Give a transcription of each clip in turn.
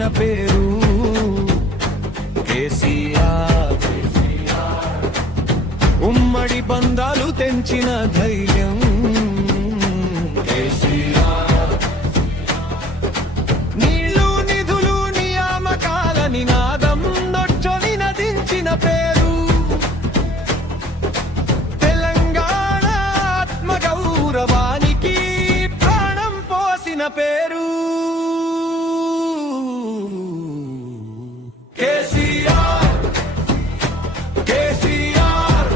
తెచ్చిన పేరు కేసీఆర్. ఉమ్మడి బంధాలు తెంచిన ధైర్యం కేసీఆర్. నీళ్లు నిధులు నియామకాల నినాదం నొచ్చని నదించిన పేరు తెలంగాణ ఆత్మగౌరవానికి ప్రాణం పోసిన పేరు కేసీఆర్. కేసీఆర్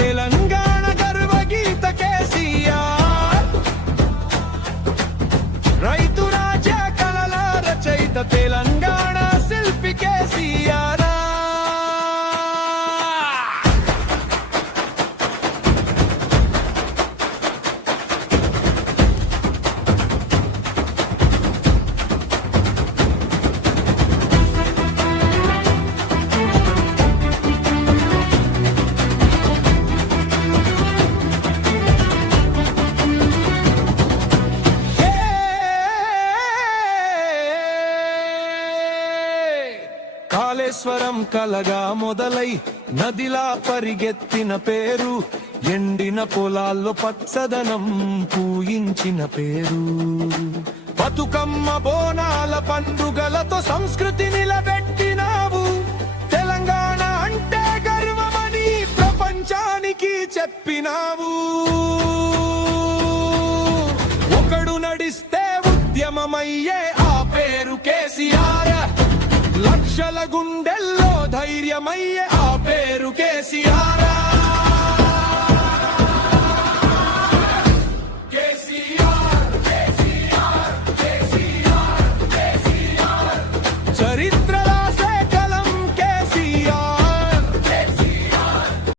తెలంగాణ గర్వగీత కేసీఆర్. రైతు రాజ్య కళల రచయిత తెలంగాణ శిల్పి కేసీఆర్. కాళేశ్వరం కలగా మొదలై నదిలా పరిగెత్తిన పేరు ఎండిన పొలాల్లో పచ్చదనం పూయించిన పేరు. బతుకమ్మ బోనాల పండుగలతో సంస్కృతి నిలబెట్టినావు. తెలంగాణ అంటే గర్వమని ప్రపంచానికి చెప్పినావు. ఒకడు నడిస్తే ఉద్యమమయ్యే ఆ పేరు కేసీఆర్. లక్షల గుండెల్లో ధైర్యమయ్యే ఆ పేరు కేసీఆర్.